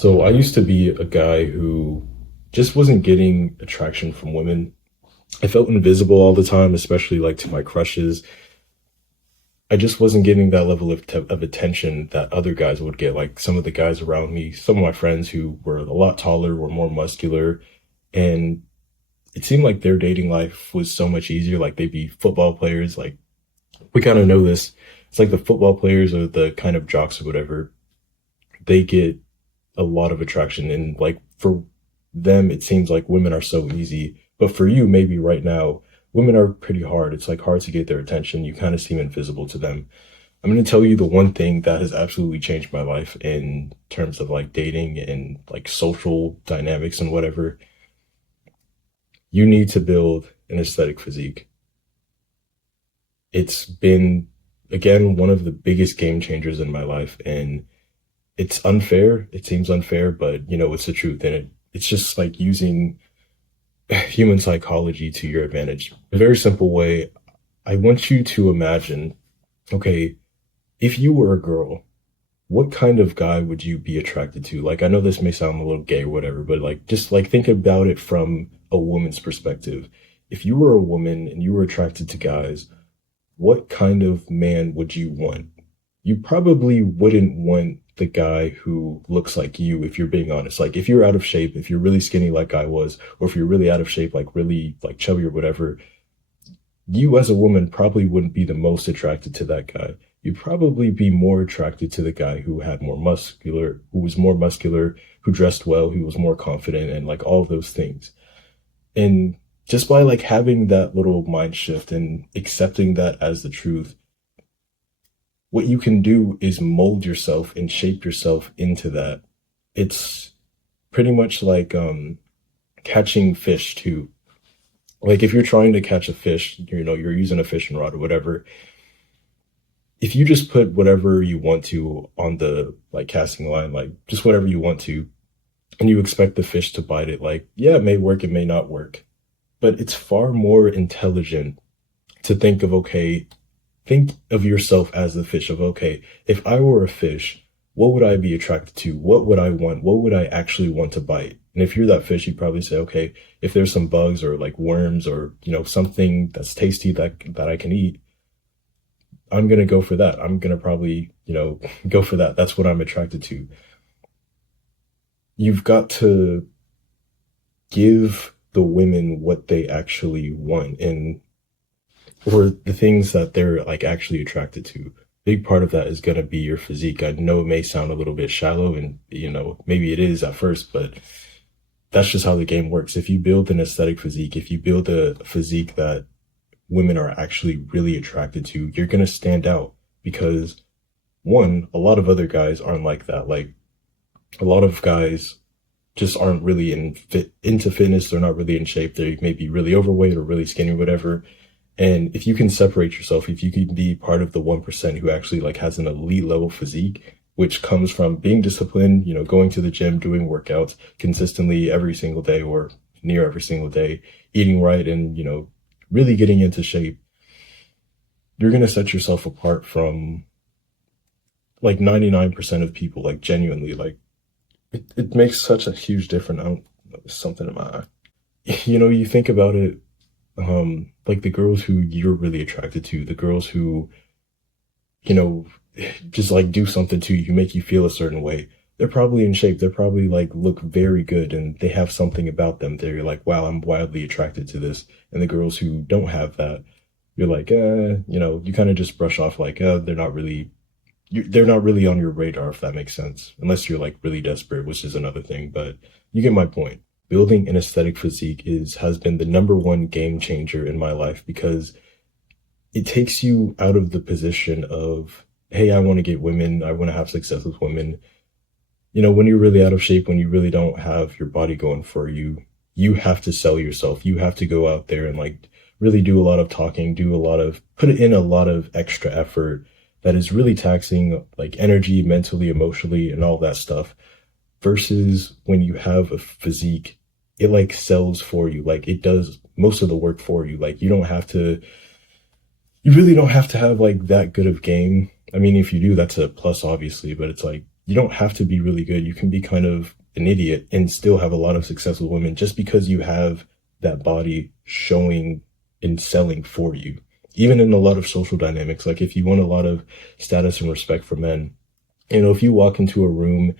So I used to be a guy who just wasn't getting attraction from women. I felt invisible all the time, especially like to my crushes. I just wasn't getting that level of attention that other guys would get. Like some of the guys around me, some of my friends who were a lot taller, were more muscular, and it seemed like their dating life was so much easier. Like they'd be football players. Like we kind of know this. It's like the football players or the kind of jocks or whatever. They get a lot of attraction, and like for them it seems like women are so easy, but for you maybe right now women are pretty hard. It's like hard to get their attention. You kind of seem invisible to them. I'm going to tell you the one thing that has absolutely changed my life in terms of like dating and like social dynamics and whatever. You need to build an aesthetic physique. It's been, again, one of the biggest game changers in my life, and it's unfair. It seems unfair, but it's the truth. And it's just like using human psychology to your advantage. A very simple way. I want you to imagine, okay, if you were a girl, what kind of guy would you be attracted to? Like, I know this may sound a little gay or whatever, but like, just like think about it from a woman's perspective. If you were a woman and you were attracted to guys, what kind of man would you want? You probably wouldn't want the guy who looks like you, if you're being honest. Like if you're out of shape, if you're really skinny like I was, or if you're really out of shape, like really like chubby or whatever, you as a woman probably wouldn't be the most attracted to that guy. You'd probably be more attracted to the guy who was more muscular, who dressed well, who was more confident, and like all of those things. And just by like having that little mind shift and accepting that as the truth, what you can do is mold yourself and shape yourself into that. It's pretty much like catching fish too. Like if you're trying to catch a fish, you're using a fishing rod or whatever. If you just put whatever you want to on the like casting line, like just whatever you want to, and you expect the fish to bite it, like yeah, it may work, it may not work. But it's far more intelligent to think of yourself as the fish of, okay, if I were a fish, what would I be attracted to? What would I want? What would I actually want to bite? And if you're that fish, you'd probably say, okay, if there's some bugs or like worms or, something that's tasty that I can eat, I'm going to go for that. I'm going to probably, go for that. That's what I'm attracted to. You've got to give the women what they actually want, and or the things that they're like actually attracted to. Big part of that is going to be your physique. I know it may sound a little bit shallow, and maybe it is at first, but that's just how the game works. If you build an aesthetic physique, if you build a physique that women are actually really attracted to, you're going to stand out because one, a lot of other guys aren't like that. Like a lot of guys just aren't really into fitness. They're not really in shape. They may be really overweight or really skinny or whatever. And if you can separate yourself, if you can be part of the 1% who actually like has an elite level physique, which comes from being disciplined, going to the gym, doing workouts consistently every single day or near every single day, eating right, and, really getting into shape, you're going to set yourself apart from like 99% of people, like genuinely, like it makes such a huge difference. I don't know, there's something in my eye. You think about it, like the girls who you're really attracted to, the girls who, you know, just like do something to you, make you feel a certain way. They're probably in shape. They're probably like look very good and they have something about them that you're like, wow, I'm wildly attracted to this. And the girls who don't have that, you're like, you kind of just brush off like, they're not really on your radar, if that makes sense, unless you're like really desperate, which is another thing. But you get my point. Building an aesthetic physique has been the number one game changer in my life because it takes you out of the position of, hey, I want to get women, I want to have success with women. When you're really out of shape, when you really don't have your body going for you, you have to sell yourself. You have to go out there and like really do a lot of talking, put in a lot of extra effort that is really taxing, like energy, mentally, emotionally, and all that stuff. Versus when you have a physique, it like sells for you. Like it does most of the work for you. Like you really don't have to have like that good of game. I mean, if you do, that's a plus, obviously, but it's like you don't have to be really good. You can be kind of an idiot and still have a lot of success with women just because you have that body showing and selling for you. Even in a lot of social dynamics, like if you want a lot of status and respect from men, if you walk into a room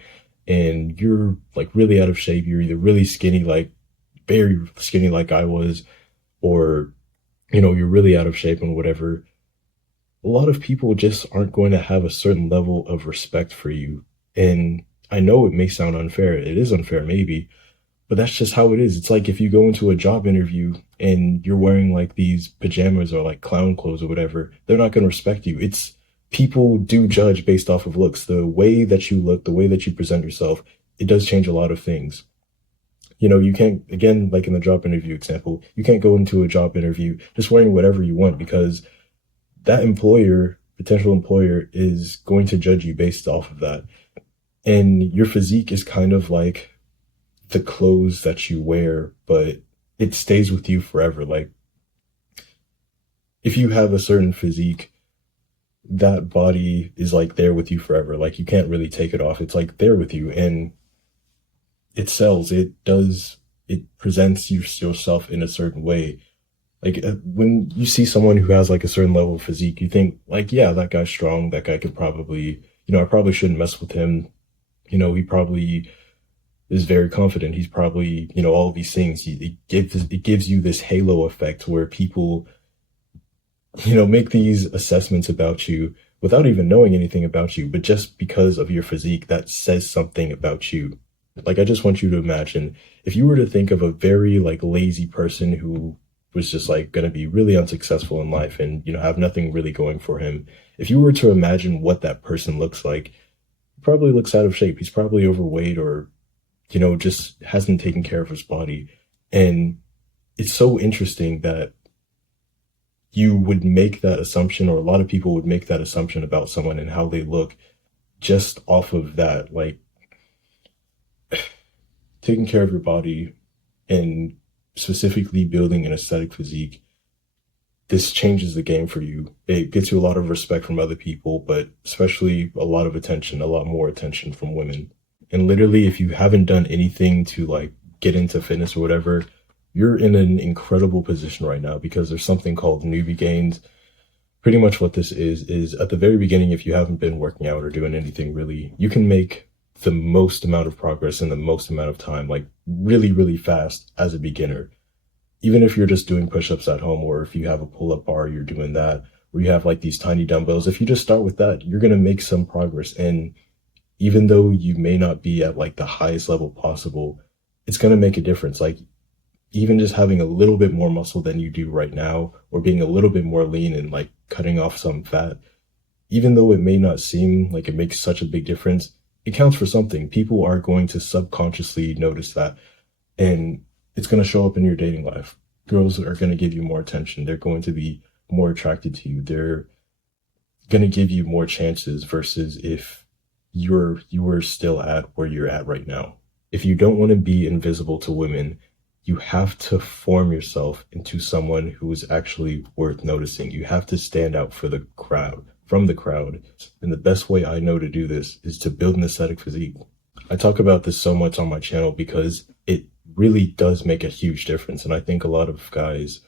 and you're like really out of shape, you're either really skinny, like very skinny, like I was, or, you're really out of shape and whatever, a lot of people just aren't going to have a certain level of respect for you. And I know it may sound unfair. It is unfair, maybe, but that's just how it is. It's like if you go into a job interview and you're wearing like these pajamas or like clown clothes or whatever, they're not going to respect you. It's people do judge based off of looks. The way that you look, the way that you present yourself, it does change a lot of things. You can't, again, like in the job interview example, you can't go into a job interview just wearing whatever you want because that employer, potential employer, is going to judge you based off of that. And your physique is kind of like the clothes that you wear, but it stays with you forever. Like if you have a certain physique, that body is like there with you forever. Like you can't really take it off. It's like there with you and it sells. It presents yourself in a certain way. Like when you see someone who has like a certain level of physique, you think like, yeah, that guy's strong. That guy could probably, I probably shouldn't mess with him. He probably is very confident. He's probably, all of these things. It gives you this halo effect where people, make these assessments about you without even knowing anything about you, but just because of your physique, that says something about you. Like, I just want you to imagine if you were to think of a very like lazy person who was just like going to be really unsuccessful in life and, have nothing really going for him. If you were to imagine what that person looks like, he probably looks out of shape. He's probably overweight or, just hasn't taken care of his body. And it's so interesting that you would make that assumption, or a lot of people would make that assumption about someone and how they look just off of that. Like, taking care of your body and specifically building an aesthetic physique, this changes the game for you. It gets you a lot of respect from other people, but especially a lot of attention, a lot more attention from women. And literally, if you haven't done anything to like get into fitness or whatever, you're in an incredible position right now because there's something called newbie gains. Pretty much what this is at the very beginning, if you haven't been working out or doing anything really, you can make the most amount of progress in the most amount of time, like really, really fast as a beginner. Even if you're just doing push-ups at home, or if you have a pull-up bar, you're doing that, or you have like these tiny dumbbells. If you just start with that, you're going to make some progress. And even though you may not be at like the highest level possible, it's going to make a difference. Like even just having a little bit more muscle than you do right now, or being a little bit more lean and like cutting off some fat, even though it may not seem like it makes such a big difference, it counts for something. People are going to subconsciously notice that, and it's going to show up in your dating life. Girls are going to give you more attention. They're going to be more attracted to you. They're going to give you more chances versus if you were still at where you're at right now. If you don't want to be invisible to women, you have to form yourself into someone who is actually worth noticing. You have to stand out for the crowd, from the crowd. And the best way I know to do this is to build an aesthetic physique. I talk about this so much on my channel because it really does make a huge difference. And I think a lot of guys,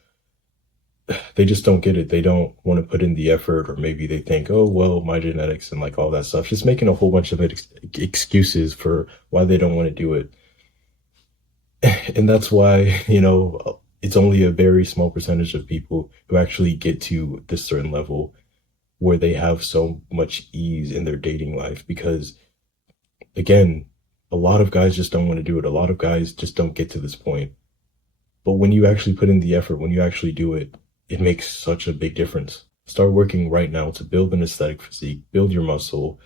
they just don't get it. They don't want to put in the effort, or maybe they think, oh, well, my genetics and like all that stuff, just making a whole bunch of excuses for why they don't want to do it. And that's why, it's only a very small percentage of people who actually get to this certain level where they have so much ease in their dating life. Because again, a lot of guys just don't want to do it. A lot of guys just don't get to this point. But when you actually put in the effort, when you actually do it, it makes such a big difference. Start working right now to build an aesthetic physique, build your muscle,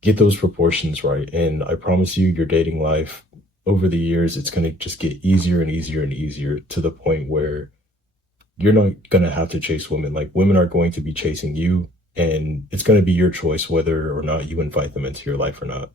get those proportions right. And I promise you, your dating life over the years, it's going to just get easier and easier and easier, to the point where you're not going to have to chase women. Like, women are going to be chasing you, and it's going to be your choice whether or not you invite them into your life or not.